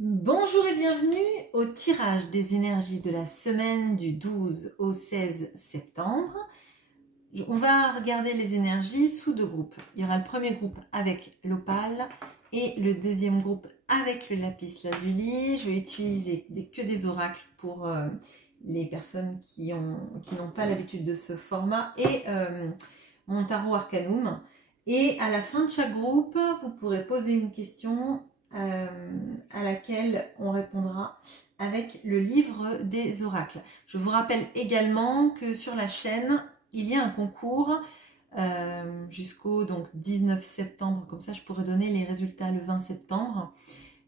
Bonjour et bienvenue au tirage des énergies de la semaine du 12 au 16 septembre. On va regarder les énergies sous deux groupes. Il y aura le premier groupe avec l'opale et le deuxième groupe avec le lapis lazuli. Je vais utiliser que des oracles pour les personnes qui n'ont pas l'habitude de ce format et mon tarot arcanum. Et à la fin de chaque groupe, vous pourrez poser une question à laquelle on répondra avec le livre des oracles. Je vous rappelle également que sur la chaîne, il y a un concours jusqu'au 19 septembre, comme ça je pourrai donner les résultats le 20 septembre.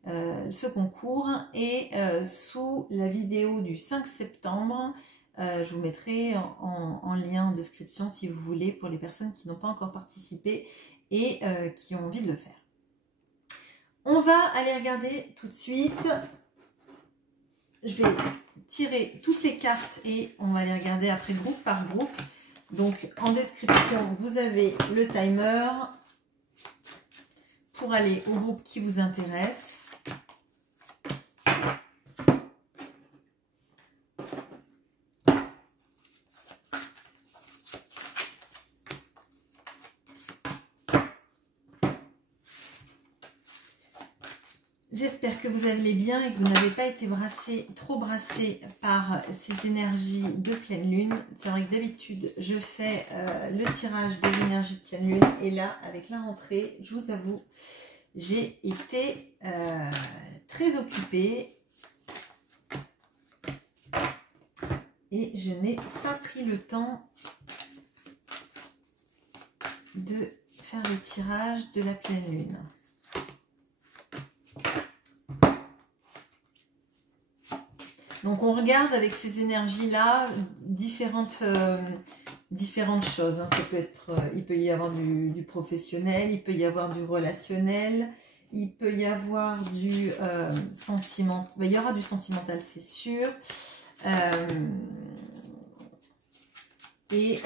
Ce concours est sous la vidéo du 5 septembre. Je vous mettrai en lien en description si vous voulez pour les personnes qui n'ont pas encore participé et qui ont envie de le faire. On va aller regarder tout de suite. Je vais tirer toutes les cartes et on va les regarder après groupe par groupe. Donc en description, vous avez le timer pour aller au groupe qui vous intéresse. J'espère que vous allez bien et que vous n'avez pas été trop brassé par ces énergies de pleine lune. C'est vrai que d'habitude, je fais le tirage des énergies de pleine lune. Et là, avec la rentrée, je vous avoue, j'ai été très occupée. Et je n'ai pas pris le temps de faire le tirage de la pleine lune. Donc on regarde avec ces énergies-là différentes choses. Ça peut être, il peut y avoir du professionnel, il peut y avoir du relationnel, il peut y avoir du sentiment. Il y aura du sentimental, c'est sûr. Et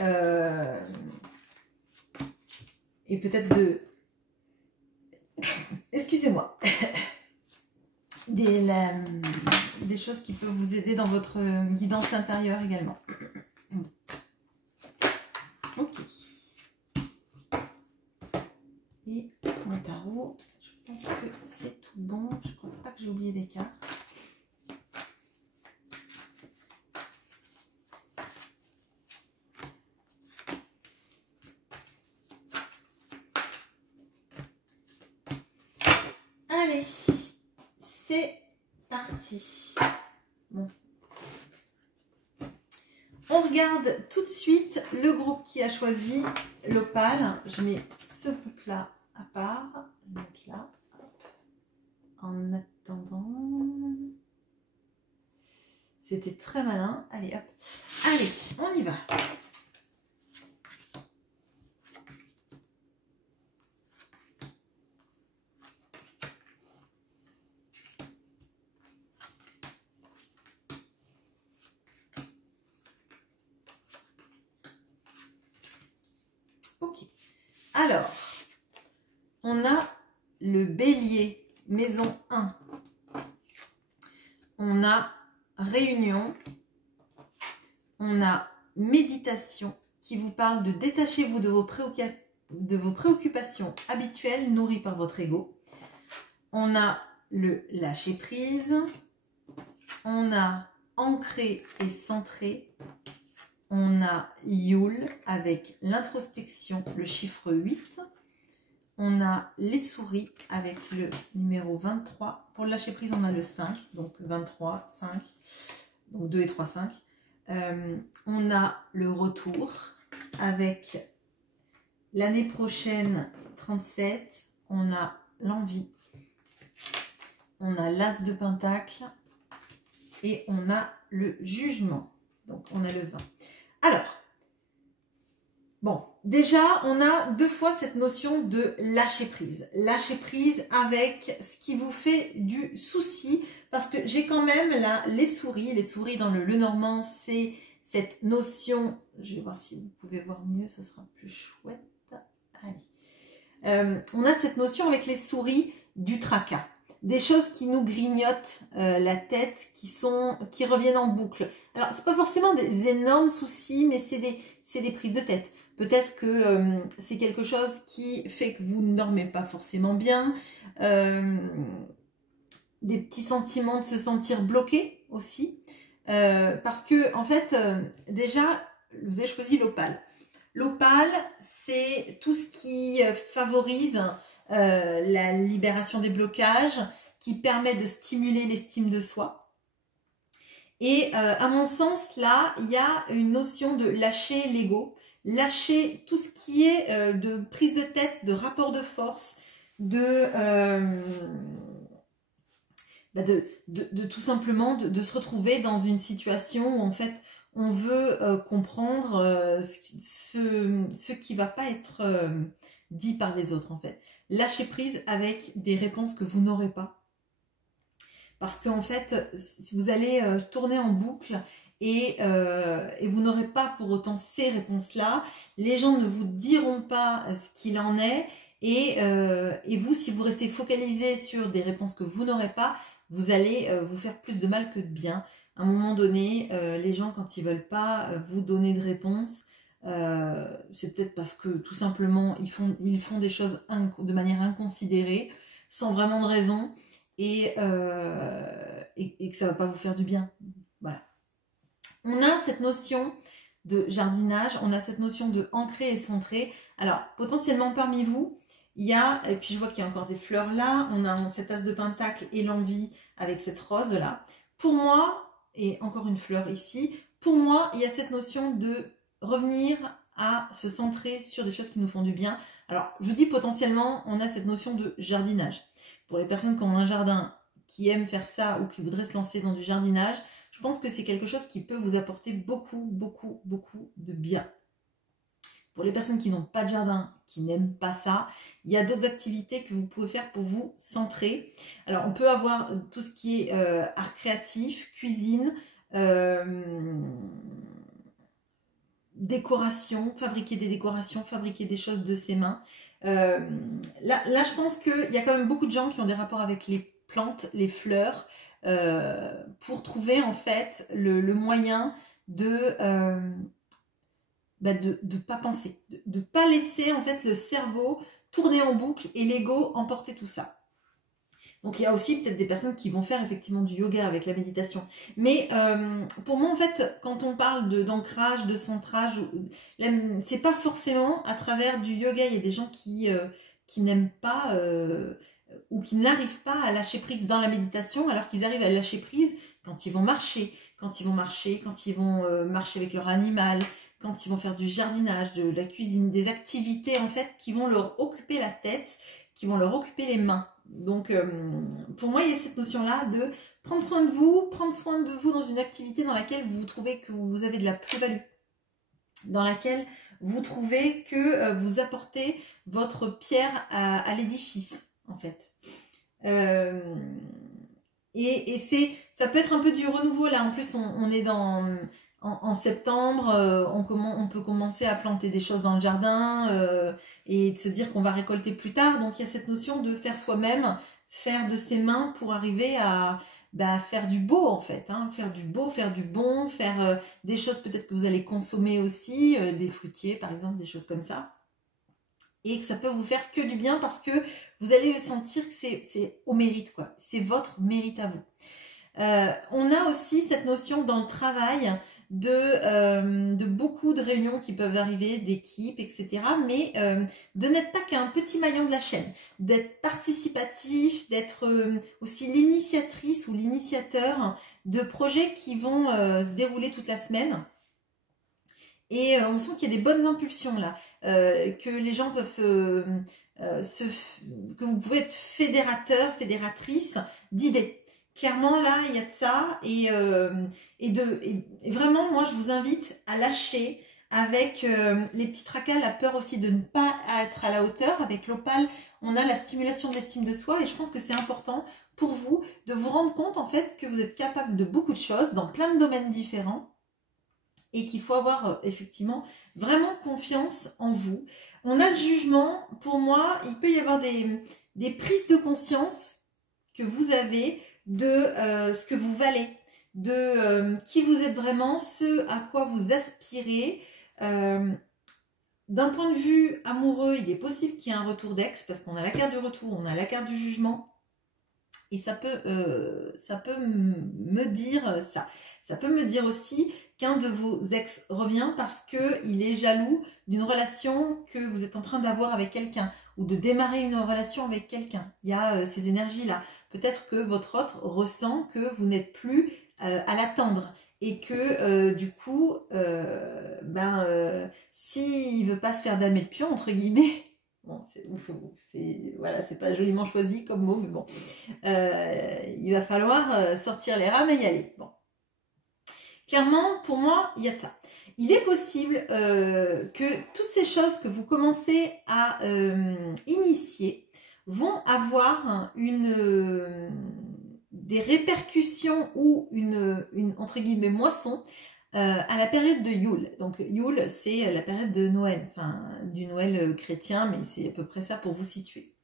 peut-être excusez-moi. Des choses qui peuvent vous aider dans votre guidance intérieure également. Ok. Et mon tarot, je pense que c'est tout bon. Je ne crois pas que j'ai oublié des cartes. Allez, c'est parti. Bon. On regarde tout de suite le groupe qui a choisi l'opale. Je mets ce groupe-là à part. Je vais mettre là. Hop. En attendant. C'était très malin. Allez, hop. Allez, on y va. Ok. Alors, on a le bélier, maison 1. On a réunion. On a méditation qui vous parle de détachez-vous de vos préoccupations habituelles nourries par votre ego. On a le lâcher prise. On a ancré et centré. On a Yule avec l'introspection, le chiffre 8. On a les souris avec le numéro 23. Pour le lâcher prise, on a le 5, donc 23, 5, donc 2 et 3, 5. On a le retour avec l'année prochaine, 37. On a l'envie. On a l'as de pentacle. Et on a le jugement. Donc, on a le 20. Alors, bon, déjà, on a deux fois cette notion de lâcher prise. Lâcher prise avec ce qui vous fait du souci. Parce que j'ai quand même là les souris. Les souris dans le Lenormand, c'est cette notion. Je vais voir si vous pouvez voir mieux, ce sera plus chouette. Allez. On a cette notion avec les souris du tracas. des choses qui nous grignotent la tête, qui reviennent en boucle. Alors, c'est pas forcément des énormes soucis, mais c'est des prises de tête. Peut-être que c'est quelque chose qui fait que vous ne dormez pas forcément bien. Des petits sentiments de se sentir bloqué aussi. Parce que, en fait, déjà, vous avez choisi l'opale. L'opale, c'est tout ce qui favorise la libération des blocages, qui permet de stimuler l'estime de soi. Et à mon sens, là, il y a une notion de lâcher l'ego, lâcher tout ce qui est de prise de tête, de rapport de force, de tout simplement de se retrouver dans une situation où en fait on veut comprendre ce qui va pas être dit par les autres en fait. Lâcher prise avec des réponses que vous n'aurez pas. Parce qu'en fait, vous allez tourner en boucle et vous n'aurez pas pour autant ces réponses-là. Les gens ne vous diront pas ce qu'il en est. Et vous, si vous restez focalisé sur des réponses que vous n'aurez pas, vous allez vous faire plus de mal que de bien. À un moment donné, les gens, quand ils veulent pas vous donner de réponse, c'est peut-être parce que tout simplement, ils font des choses de manière inconsidérée, sans vraiment de raison, et que ça va pas vous faire du bien. Voilà. On a cette notion de jardinage, on a cette notion de ancrer et centrer. Alors, potentiellement parmi vous, il y a, et puis je vois qu'il y a encore des fleurs là, on a cet as de pentacle et l'envie avec cette rose là. Pour moi, et encore une fleur ici, pour moi, il y a cette notion de revenir à se centrer sur des choses qui nous font du bien. Alors, je vous dis potentiellement, on a cette notion de jardinage. Pour les personnes qui ont un jardin, qui aiment faire ça ou qui voudraient se lancer dans du jardinage, je pense que c'est quelque chose qui peut vous apporter beaucoup, beaucoup, beaucoup de bien. Pour les personnes qui n'ont pas de jardin, qui n'aiment pas ça, il y a d'autres activités que vous pouvez faire pour vous centrer. Alors, on peut avoir tout ce qui est art créatif, cuisine, décoration, fabriquer des décorations, fabriquer des choses de ses mains. Là, je pense qu'il y a quand même beaucoup de gens qui ont des rapports avec les plantes, les fleurs, pour trouver en fait le moyen de pas penser, de pas laisser en fait le cerveau tourner en boucle et l'ego emporter tout ça. Donc il y a aussi peut-être des personnes qui vont faire effectivement du yoga avec la méditation. Mais pour moi en fait, quand on parle d'ancrage, de centrage, c'est pas forcément à travers du yoga. Il y a des gens qui n'aiment pas ou qui n'arrivent pas à lâcher prise dans la méditation, alors qu'ils arrivent à lâcher prise quand ils vont marcher, quand ils vont marcher avec leur animal, quand ils vont faire du jardinage, de la cuisine, des activités en fait qui vont leur occuper la tête, qui vont leur occuper les mains. Donc pour moi il y a cette notion là de prendre soin de vous dans une activité dans laquelle vous trouvez que vous avez de la plus-value, dans laquelle vous trouvez que vous apportez votre pierre à l'édifice en fait. Et ça peut être un peu du renouveau là. En plus on est en septembre, on peut commencer à planter des choses dans le jardin et de se dire qu'on va récolter plus tard. Donc il y a cette notion de faire soi-même, faire de ses mains pour arriver à faire du beau en fait, hein, faire du beau, faire du bon, faire des choses peut-être que vous allez consommer aussi, des fruitiers par exemple, des choses comme ça. Et que ça peut vous faire que du bien parce que vous allez sentir que c'est au mérite quoi, c'est votre mérite à vous. On a aussi cette notion dans le travail de beaucoup de réunions qui peuvent arriver, d'équipes, etc. Mais de n'être pas qu'un petit maillon de la chaîne, d'être participatif, d'être aussi l'initiatrice ou l'initiateur de projets qui vont se dérouler toute la semaine. Et on sent qu'il y a des bonnes impulsions là, que les gens peuvent que vous pouvez être fédérateur, fédératrice d'idées. Clairement là il y a de ça et vraiment moi je vous invite à lâcher avec les petits tracas, la peur aussi de ne pas être à la hauteur. Avec l'opale on a la stimulation de l'estime de soi et je pense que c'est important pour vous de vous rendre compte en fait que vous êtes capable de beaucoup de choses dans plein de domaines différents et qu'il faut avoir effectivement vraiment confiance en vous. On a le jugement, pour moi il peut y avoir des prises de conscience que vous avez de ce que vous valez, de qui vous êtes vraiment, ce à quoi vous aspirez. D'un point de vue amoureux, il est possible qu'il y ait un retour d'ex, parce qu'on a la carte du retour, on a la carte du jugement. Et ça peut me dire ça. Ça peut me dire aussi qu'un de vos ex revient parce qu'il est jaloux d'une relation que vous êtes en train d'avoir avec quelqu'un ou de démarrer une relation avec quelqu'un. Il y a ces énergies-là. Peut-être que votre autre ressent que vous n'êtes plus à l'attendre et que du coup, s'il ne veut pas se faire damer de pion, entre guillemets, bon, voilà, c'est pas joliment choisi comme mot, mais bon, il va falloir sortir les rames et y aller. Bon. Clairement, pour moi, il y a de ça. Il est possible que toutes ces choses que vous commencez à initier vont avoir des répercussions ou une entre guillemets moisson à la période de Yule. Donc Yule, c'est la période de Noël, enfin du Noël chrétien, mais c'est à peu près ça pour vous situer.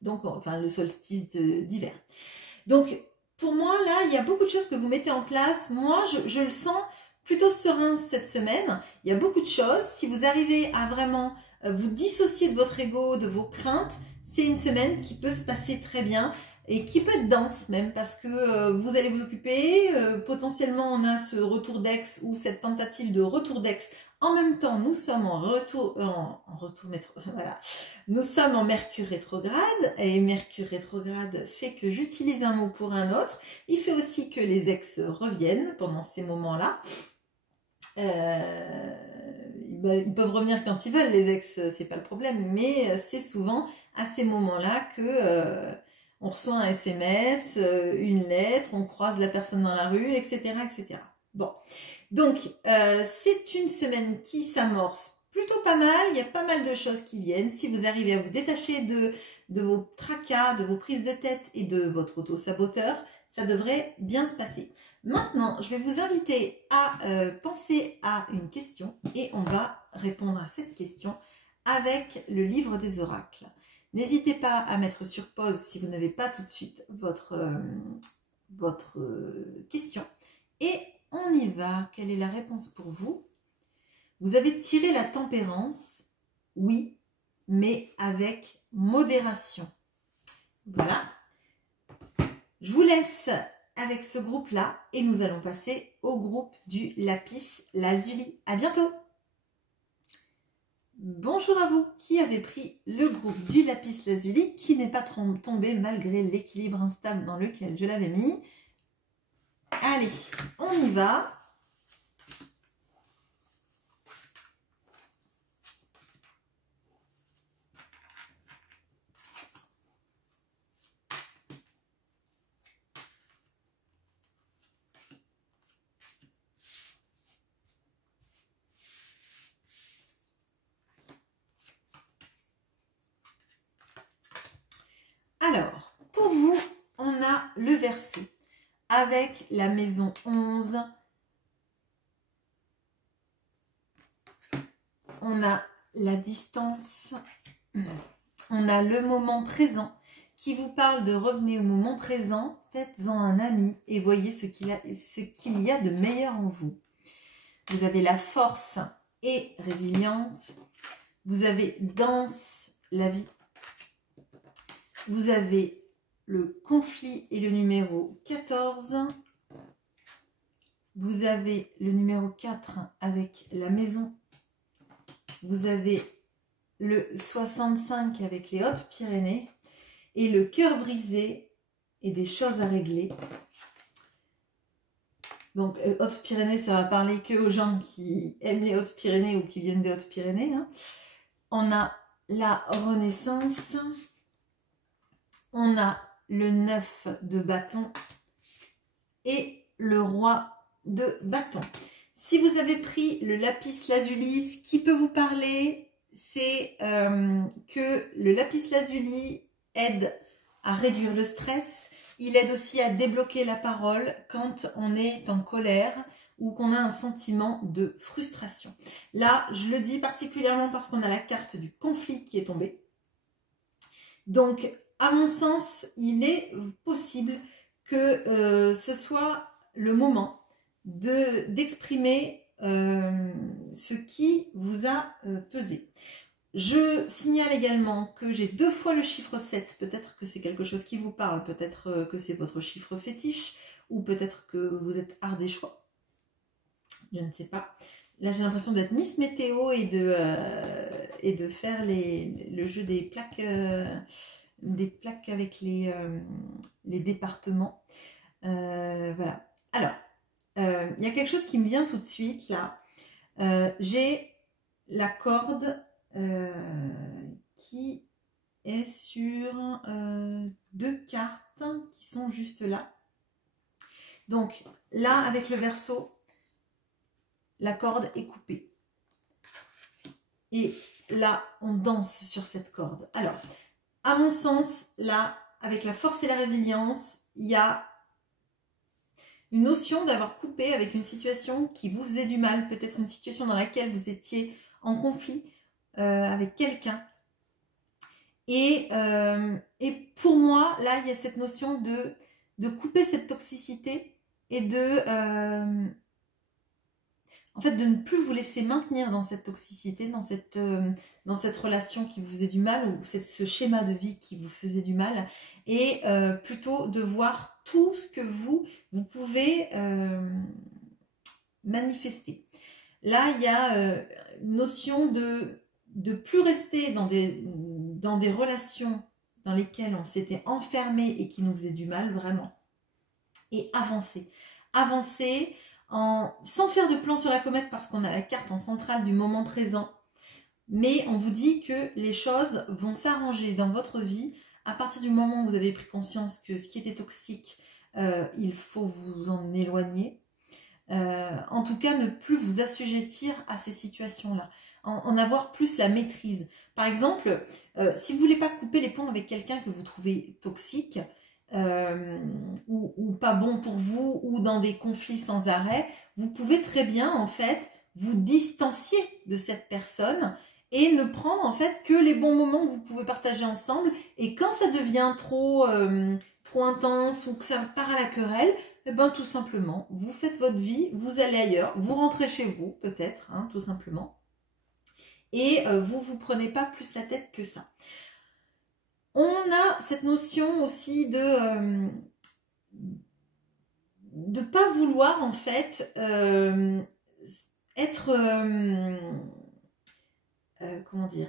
Donc, enfin le solstice d'hiver. Donc pour moi, là, il y a beaucoup de choses que vous mettez en place. Moi, je le sens plutôt serein cette semaine. Il y a beaucoup de choses. Si vous arrivez à vraiment vous dissocier de votre ego, de vos craintes, c'est une semaine qui peut se passer très bien et qui peut être dense même parce que vous allez vous occuper. Potentiellement, on a ce retour d'ex ou cette tentative de retour d'ex. En même temps, nous sommes voilà. Nous sommes en Mercure rétrograde et Mercure rétrograde fait que j'utilise un mot pour un autre. Il fait aussi que les ex reviennent pendant ces moments-là. Ils peuvent revenir quand ils veulent, les ex, c'est pas le problème, mais c'est souvent à ces moments-là que on reçoit un SMS, une lettre, on croise la personne dans la rue, etc., etc. Bon. Donc, c'est une semaine qui s'amorce plutôt pas mal. Il y a pas mal de choses qui viennent. Si vous arrivez à vous détacher de vos tracas, de vos prises de tête et de votre auto-saboteur, ça devrait bien se passer. Maintenant, je vais vous inviter à penser à une question et on va répondre à cette question avec le livre des oracles. N'hésitez pas à mettre sur pause si vous n'avez pas tout de suite votre question. Et on y va. Quelle est la réponse pour vous? Vous avez tiré la tempérance, oui, mais avec modération. Voilà. Je vous laisse avec ce groupe-là et nous allons passer au groupe du lapis lazuli. À bientôt. Bonjour à vous qui avez pris le groupe du lapis lazuli, qui n'est pas tombé malgré l'équilibre instable dans lequel je l'avais mis. Allez, on y va. Alors, pour vous, on a le Verseau avec la maison 11. On a la distance. On a le moment présent qui vous parle de revenir au moment présent. Faites-en un ami et voyez ce qu'il y a de meilleur en vous. Vous avez la force et résilience. Vous avez danse la vie. Vous avez le conflit et le numéro 14. Vous avez le numéro 4 avec la maison. Vous avez le 65 avec les Hautes-Pyrénées. Et le cœur brisé et des choses à régler. Donc, Hautes-Pyrénées, ça va parler que aux gens qui aiment les Hautes-Pyrénées ou qui viennent des Hautes-Pyrénées. Hein. On a la Renaissance. On a le 9 de bâton et le roi de bâton. Si vous avez pris le lapis lazuli, ce qui peut vous parler, c'est que le lapis lazuli aide à réduire le stress. Il aide aussi à débloquer la parole quand on est en colère ou qu'on a un sentiment de frustration. Là, je le dis particulièrement parce qu'on a la carte du conflit qui est tombée. Donc, à mon sens, il est possible que ce soit le moment d'exprimer ce qui vous a pesé. Je signale également que j'ai 2 fois le chiffre 7. Peut-être que c'est quelque chose qui vous parle, peut-être que c'est votre chiffre fétiche, ou peut-être que vous êtes ardéchois. Je ne sais pas. Là, j'ai l'impression d'être Miss Météo et de faire le jeu des plaques avec les départements. Voilà. Alors, il y a quelque chose qui me vient tout de suite là. J'ai la corde qui est sur 2 cartes qui sont juste là. Donc là, avec le verso, la corde est coupée. Et là, on danse sur cette corde. Alors, à mon sens, là, avec la force et la résilience, il y a une notion d'avoir coupé avec une situation qui vous faisait du mal, peut-être une situation dans laquelle vous étiez en conflit avec quelqu'un. Et pour moi, là, il y a cette notion de couper cette toxicité et en fait, de ne plus vous laisser maintenir dans cette toxicité, dans cette relation qui vous faisait du mal, ou ce schéma de vie qui vous faisait du mal, et plutôt de voir tout ce que vous pouvez manifester. Là, il y a une notion de plus rester dans des relations dans lesquelles on s'était enfermé et qui nous faisaient du mal, vraiment, et avancer. Avancer sans faire de plan sur la comète, parce qu'on a la carte en centrale du moment présent, mais on vous dit que les choses vont s'arranger dans votre vie à partir du moment où vous avez pris conscience que ce qui était toxique, il faut vous en éloigner. En tout cas, ne plus vous assujettir à ces situations-là, en avoir plus la maîtrise. Par exemple, si vous ne voulez pas couper les ponts avec quelqu'un que vous trouvez toxique, ou pas bon pour vous, ou dans des conflits sans arrêt, vous pouvez très bien en fait vous distancier de cette personne et ne prendre en fait que les bons moments que vous pouvez partager ensemble. Et quand ça devient trop intense ou que ça part à la querelle, eh ben, tout simplement, vous faites votre vie, vous allez ailleurs, vous rentrez chez vous peut-être, hein, tout simplement, et vous prenez pas plus la tête que ça. On a cette notion aussi de pas vouloir en fait être comment dire,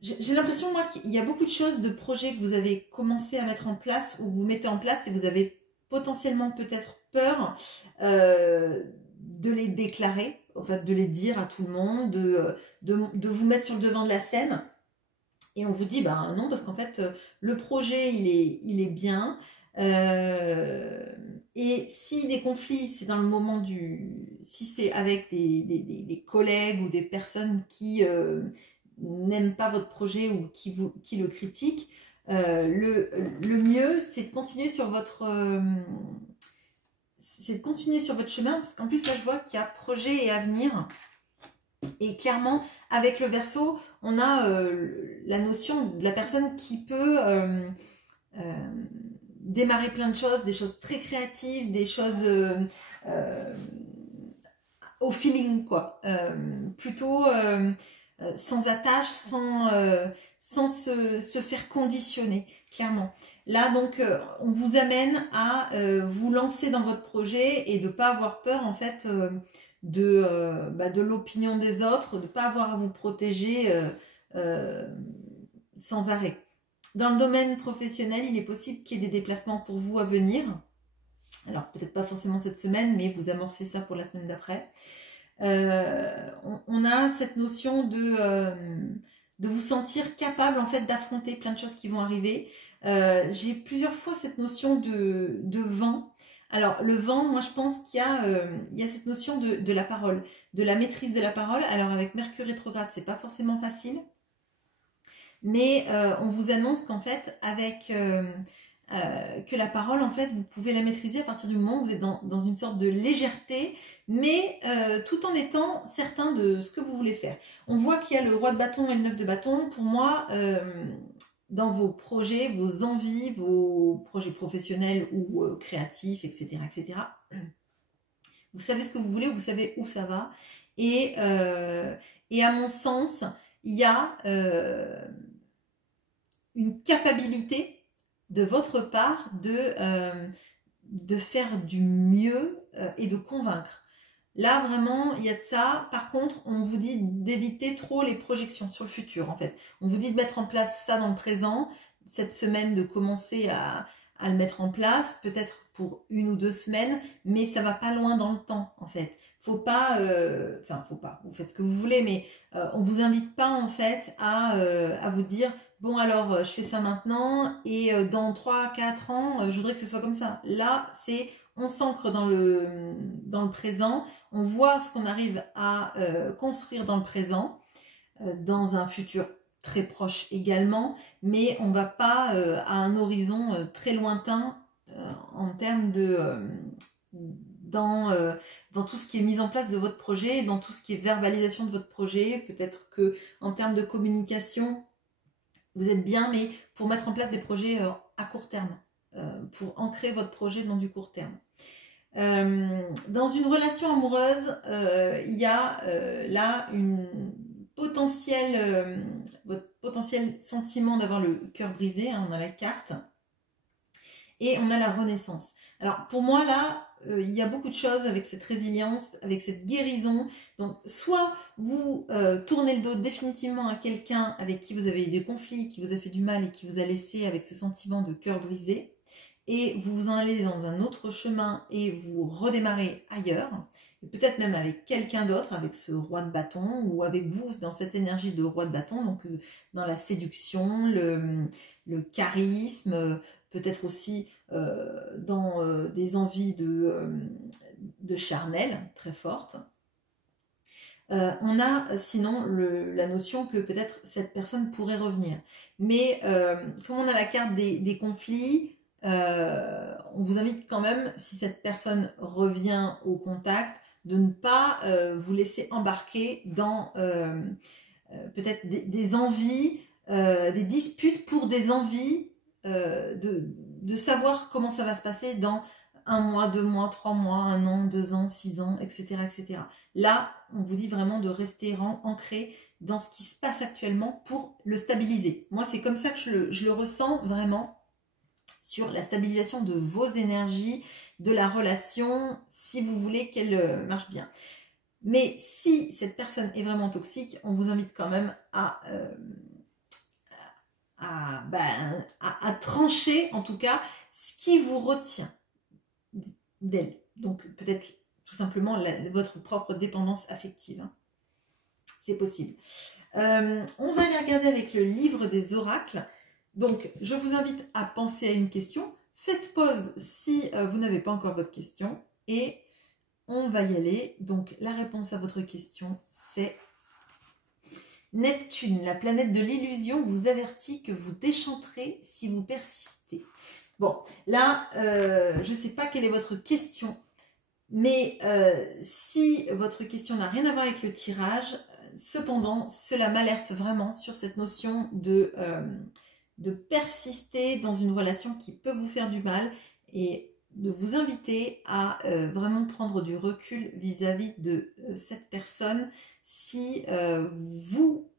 j'ai l'impression moi qu'il y a beaucoup de choses, de projets que vous avez commencé à mettre en place ou vous mettez en place et vous avez potentiellement peut-être peur de les déclarer, en fait de les dire à tout le monde, de vous mettre sur le devant de la scène. Et on vous dit, ben non, parce qu'en fait, le projet, il est bien. Et si des conflits, c'est dans le moment si c'est avec des collègues ou des personnes qui n'aiment pas votre projet ou qui le critiquent, le mieux, c'est de continuer sur votre... chemin, parce qu'en plus, là, je vois qu'il y a projet et avenir. Et clairement, avec le Verseau, on a la notion de la personne qui peut démarrer plein de choses, des choses très créatives, des choses au feeling, quoi. Plutôt sans attache, sans se faire conditionner, clairement. Là, donc, on vous amène à vous lancer dans votre projet et de ne pas avoir peur, en fait, de l'opinion des autres, de ne pas avoir à vous protéger sans arrêt. Dans le domaine professionnel, il est possible qu'il y ait des déplacements pour vous à venir. Alors, peut-être pas forcément cette semaine, mais vous amorcez ça pour la semaine d'après. On a cette notion de vous sentir capable en fait d'affronter plein de choses qui vont arriver. J'ai plusieurs fois cette notion de vent. Alors le vent, moi je pense qu'il y a cette notion de la parole, de la maîtrise de la parole. Alors avec Mercure rétrograde, c'est pas forcément facile, mais on vous annonce qu'en fait avec que la parole, en fait, vous pouvez la maîtriser à partir du moment où vous êtes dans une sorte de légèreté, mais tout en étant certain de ce que vous voulez faire. On voit qu'il y a le roi de bâton et le 9 de bâton. Pour moi, dans vos projets, vos envies, vos projets professionnels ou créatifs, etc., etc. Vous savez ce que vous voulez, vous savez où ça va. Et à mon sens, il y a une capacité de votre part de faire du mieux et de convaincre. Là, vraiment, il y a de ça. Par contre, on vous dit d'éviter trop les projections sur le futur, en fait. On vous dit de mettre en place ça dans le présent, cette semaine, de commencer à le mettre en place, peut-être pour 1 ou 2 semaines, mais ça va pas loin dans le temps, en fait. Faut pas, faut pas, vous faites ce que vous voulez, mais on vous invite pas, en fait, à vous dire, bon, alors, je fais ça maintenant, et dans 3-4 ans, je voudrais que ce soit comme ça. Là, c'est, on s'ancre dans le présent, on voit ce qu'on arrive à construire dans le présent, dans un futur très proche également, mais on ne va pas à un horizon très lointain en termes de dans tout ce qui est mise en place de votre projet, dans tout ce qui est verbalisation de votre projet. Peut-être que en termes de communication, vous êtes bien, mais pour mettre en place des projets à court terme, pour ancrer votre projet dans du court terme. Dans une relation amoureuse, il y a là votre potentiel sentiment d'avoir le cœur brisé, hein, on a la carte, et on a la renaissance. Alors pour moi là, il y a beaucoup de choses avec cette résilience, avec cette guérison. Donc soit vous tournez le dos définitivement à quelqu'un avec qui vous avez eu des conflits, qui vous a fait du mal et qui vous a laissé avec ce sentiment de cœur brisé, et vous en allez dans un autre chemin et vous redémarrez ailleurs, et peut-être même avec quelqu'un d'autre, avec ce roi de bâton, ou avec vous dans cette énergie de roi de bâton, donc dans la séduction, le charisme, peut-être aussi dans des envies de charnel très fortes. On a sinon la notion que peut-être cette personne pourrait revenir. Mais comme on a la carte des conflits, on vous invite quand même, si cette personne revient au contact, de ne pas vous laisser embarquer dans peut-être des envies, des disputes pour des envies de savoir comment ça va se passer dans 1 mois, 2 mois, 3 mois, 1 an, 2 ans, 6 ans, etc., etc. Là, on vous dit vraiment de rester ancré dans ce qui se passe actuellement pour le stabiliser. Moi, c'est comme ça que je le ressens vraiment, sur la stabilisation de vos énergies, de la relation, si vous voulez qu'elle marche bien. Mais si cette personne est vraiment toxique, on vous invite quand même à trancher, en tout cas, ce qui vous retient d'elle. Donc peut-être tout simplement votre propre dépendance affective. Hein. C'est possible. On va aller regarder avec le livre des oracles. Donc, je vous invite à penser à une question. Faites pause si vous n'avez pas encore votre question. Et on va y aller. Donc, la réponse à votre question, c'est Neptune, la planète de l'illusion, vous avertit que vous déchanterez si vous persistez. Bon, là, je ne sais pas quelle est votre question. Mais si votre question n'a rien à voir avec le tirage, cependant, cela m'alerte vraiment sur cette notion de persister dans une relation qui peut vous faire du mal et de vous inviter à vraiment prendre du recul vis-à-vis de cette personne si vous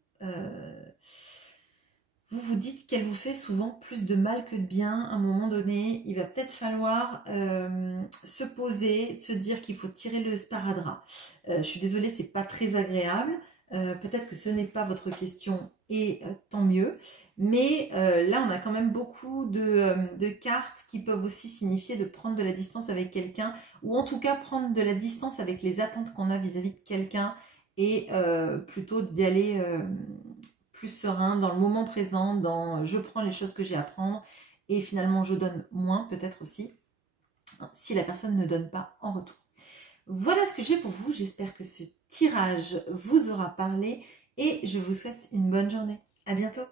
vous dites qu'elle vous fait souvent plus de mal que de bien. À un moment donné, il va peut-être falloir se poser, se dire qu'il faut tirer le sparadrap. Je suis désolée, c'est pas très agréable. Peut-être que ce n'est pas votre question et tant mieux. Mais là, on a quand même beaucoup de cartes qui peuvent aussi signifier de prendre de la distance avec quelqu'un, ou en tout cas prendre de la distance avec les attentes qu'on a vis-à-vis de quelqu'un, et plutôt d'y aller plus serein, dans le moment présent, dans je prends les choses que j'ai à prendre, et finalement je donne moins peut-être aussi, si la personne ne donne pas en retour. Voilà ce que j'ai pour vous, j'espère que ce tirage vous aura parlé, et je vous souhaite une bonne journée. À bientôt.